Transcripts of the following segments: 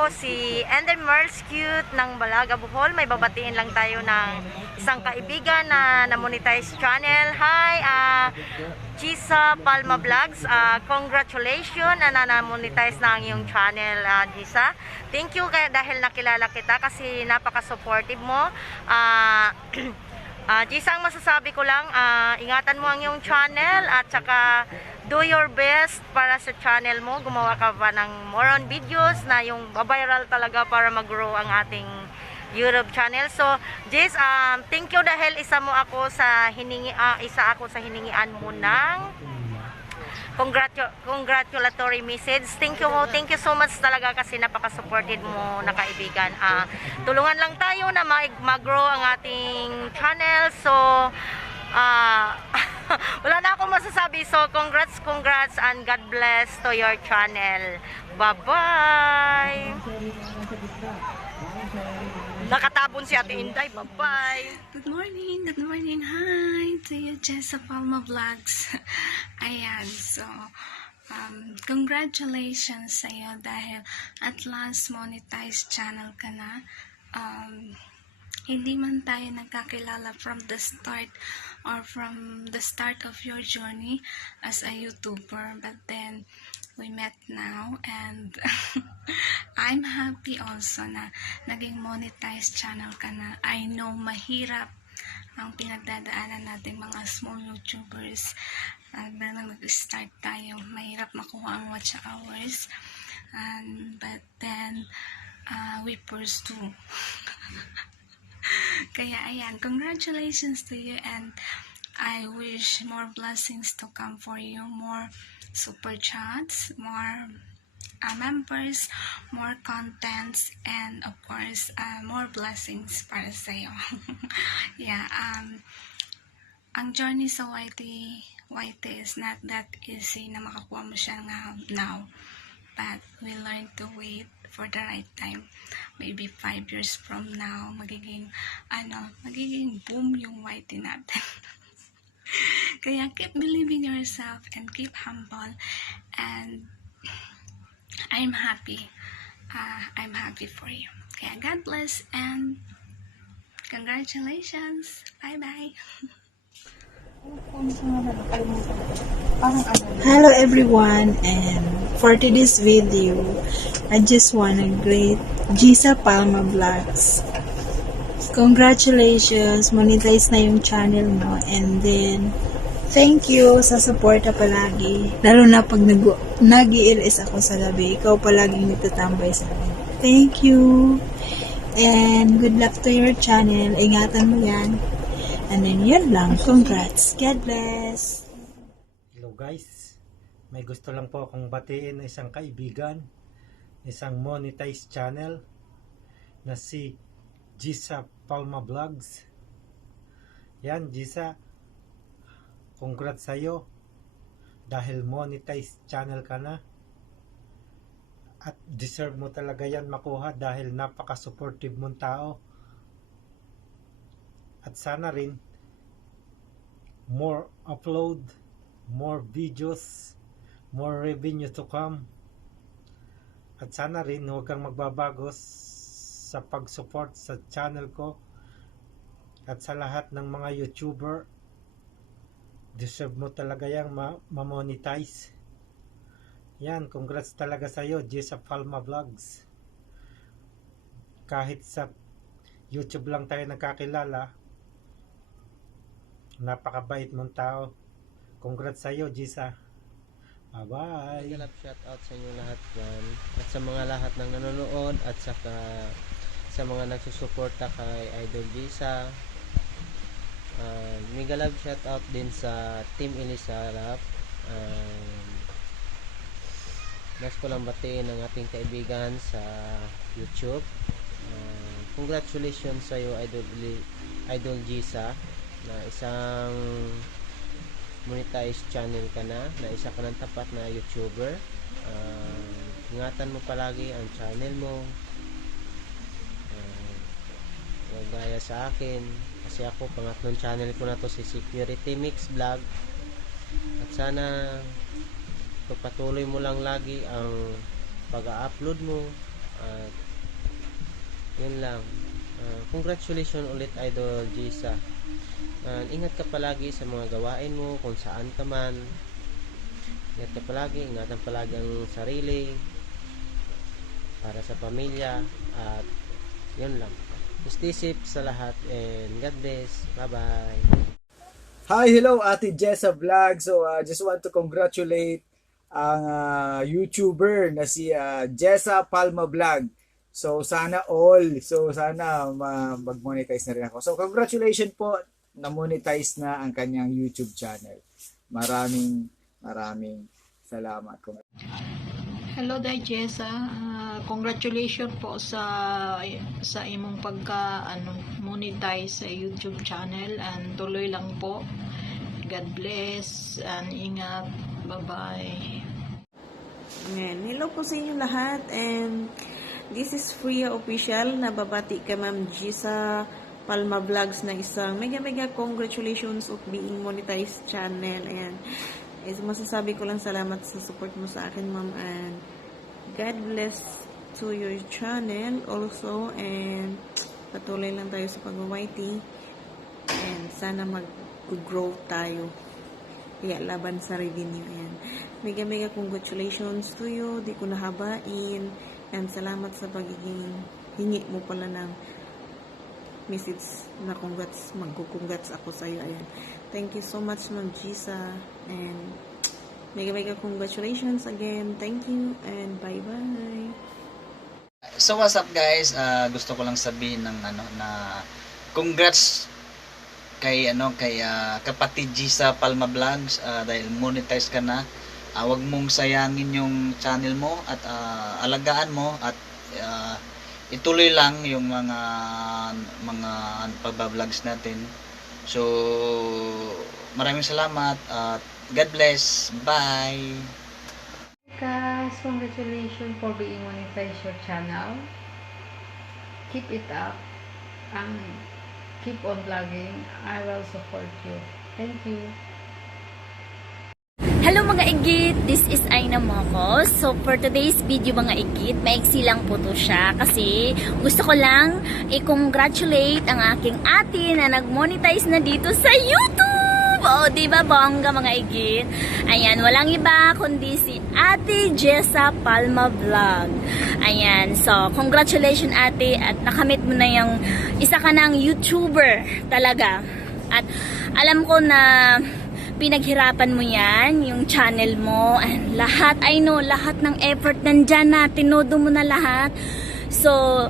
ako si Ender Merls Cute ng Balaga, Bohol. May babatiin lang tayo ng isang kaibigan na na-monetize channel. Hi, Gisa Palma Vlogs. Congratulations na na-monetize na ang iyong channel, Gisa. Thank you dahil nakilala kita kasi napaka-supportive mo. Gisa, ang masasabi ko lang, ingatan mo ang iyong channel at saka do your best para sa channel mo. Gumawa ka pa ng more on videos na yung viral talaga para mag-grow ang ating YouTube channel. So, Jis, thank you dahil isa ako sa hiningian mo ng congratulatory message. Thank you so much talaga kasi napaka-supported mo na kaibigan. Tulungan lang tayo na mag-grow ang ating channel. So, wala na akong masasabi. So, congrats and God bless to your channel. Bye-bye! Nakatabon si Ate Inday. Bye-bye! Good morning. Hi to you, Jessa Palma Vlogs. Ayan, so, congratulations sa'yo dahil at last monetized channel ka na. Hindi man tayo nagkakilala from the start or from the start of your journey as a YouTuber, but then we met now and I'm happy also na naging monetized channel ka na. I know mahirap ang pinagdadaanan natin mga small YouTubers na nag-start tayo. Mahirap makuha ang watch hours, but then we pursue. Kaya ayan, congratulations to you and I wish more blessings to come for you, more super chats, more members, more contents, and of course, more blessings para sa iyo. Yeah, ang journey sa YT is not that easy na makakuha mo siya now, but we learn to wait for the right time. Maybe 5 years from now, magiging boom yung YT natin. Kaya keep believing yourself and keep humble, and I'm happy for you. Kaya God bless and congratulations. Bye-bye. Hello everyone, and for today's video I just wanna greet Gisa Palma Vlogs. Congratulations, monetize na yung channel mo, and then thank you sa suporta palagi, lalo na pag nag-i-LS ako sa gabi, ikaw palaging nagtatambay sa akin. Thank you and good luck to your channel, ingatan mo yan. And then yun lang, congrats, God bless. Hello guys, may gusto lang po akong batiin na isang kaibigan, isang monetized channel na si Gisa Palma Vlogs. Yan Gisa, congrats sa'yo dahil monetized channel ka na at deserve mo talaga yan makuha dahil napaka-supportive mong tao. At sana rin more upload, more videos, more revenue to come. At sana rin huwag kang magbabago sa pag-support sa channel ko at sa lahat ng mga YouTuber. Deserve mo talaga yung ma-monetize. Yan, congrats talaga sa'yo, Gisa Palma Vlogs. Kahit sa YouTube lang tayo nagkakilala, napakabait mong tao. Congrats sa'yo, Gisa. Bye-bye. Shout out sa inyo lahat dyan. At sa mga lahat ng nanonood at saka sa mga nagsusuporta kay Idol Gisa. Mega love shout out din sa Team Elisarap. Nais ko lang batiin ang ating kaibigan sa YouTube. Congratulations sa iyo, Idol Gisa, na isang monetized channel ka na isa ka ng tapat na YouTuber. Ingatan mo palagi ang channel mo, gaya sa akin kasi ako pangatlong channel ko na to, si Security Mix Vlog, at sana pagpatuloy mo lang lagi ang pag-upload mo At yun lang. Congratulations ulit, Idol Jisa. Ingat ka palagi sa mga gawain mo, kung saan ka man. Ingat ka palagi, ingatan palagi ang sarili para sa pamilya. At yun lang. Stay safe sa lahat and God bless. Bye-bye. Hi, hello Ate Jessa Vlog. So, just want to congratulate ang YouTuber na si Jessa Palma Vlog. So, sana all. So, sana mag-monetize na rin ako. So, congratulations po. Na-monetize na ang kanyang YouTube channel. Maraming salamat. Hello Day Jessa. Congratulations po sa imong monetize sa YouTube channel, and tuloy lang po. God bless and ingat. Bye-bye. Ayan. Hello po sa inyo lahat, and this is Freya Official. Nababati ka Ma'am Jessa Palma Vlogs na isang mega congratulations of being monetized channel. Ayan. Masasabi ko lang salamat sa support mo sa akin, ma'am, and God bless to your channel also, and patuloy lang tayo sa pag-YT, and sana mag-grow tayo. Kaya laban sa revenue. Ayan. Mega congratulations to you. Di ko nahabain, and salamat sa pagiging hingi mo pala ng message na magkukongrats ako sa iyo. Ayan. Thank you so much, Ma'am Jessa, and mega congratulations again. Thank you and bye-bye. So what's up guys? Gusto ko lang sabihin ng na congrats kay kapatid Jessa Palma Vlogs dahil monetize ka na. Wag mong sayangin yung channel mo at alagaan mo at ituloy lang yung mga pagba-vlogs natin. So maraming salamat at God bless. Bye. Guys, congratulations for being monetized your channel. Keep it up and keep on vlogging. I will support you. Thank you. Hello mga igit, this is Aina Moko. So for today's video mga igit, maiksi lang po to siya kasi gusto ko lang i-congratulate ang aking ate na nag-monetize na dito sa YouTube. O, diba bongga mga igit? Ayan, walang iba kundi si Ate Jessa Palma Vlog. Ayan, so congratulations ate, at nakamit mo na yung isa ka ng YouTuber talaga. At alam ko na pinaghirapan mo yan, yung channel mo, and lahat, I know, lahat ng effort nandyan na, tinodo mo na lahat. So,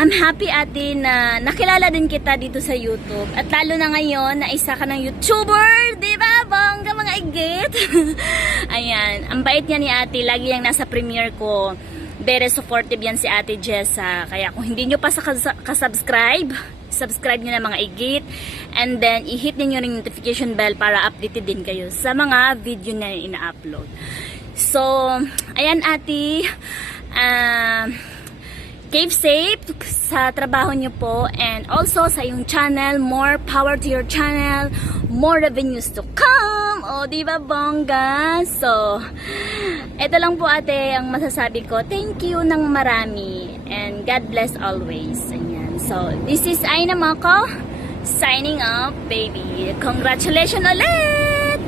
I'm happy ate na nakilala din kita dito sa YouTube. At lalo na ngayon, na isa ka ng YouTuber, di ba? Bongga mga igit. Ayan, ang bait niya ni ate, lagi yang nasa premiere ko. Very supportive yan si Ate Jessa. Kaya kung hindi nyo pa subscribe nyo na mga igit. And then, i-hit niyo yung notification bell para updated din kayo sa mga video na ina-upload. So, ayan ate. Keep safe sa trabaho nyo po. And also sa yung channel. More power to your channel. More revenues to come. O, diba bongga? So, ito lang po ate ang masasabi ko. Thank you ng marami. And God bless always. Ayan. So, this is Aina Moko. Signing off, baby. Congratulations ulit!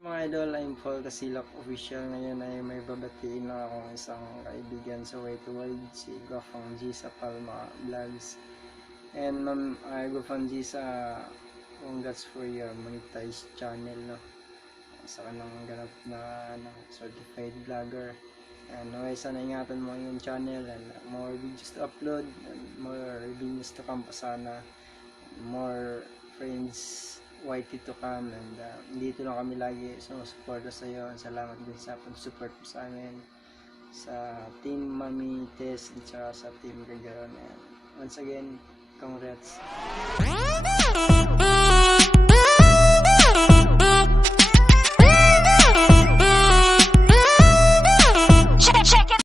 Mga idol, I'm Paul Casilak Official. Ngayon ay may babatiin na akong isang kaibigan sa way to world, si Gwafang Jessa Palma Vlogs. And ma'am, Gwafang Jessa, congrats for your monetized channel, no? Sa kanang ganap na certified vlogger. And okay, sana ingatan mo yung channel and more videos to upload and more revenues to come pa sana. More friends YT to come, and dito lang kami lagi sumusuporta sa iyo. Salamat din sa pag-support mo sa amin, sa team Mami Tess at sa team Gagaron. And once again, congrats.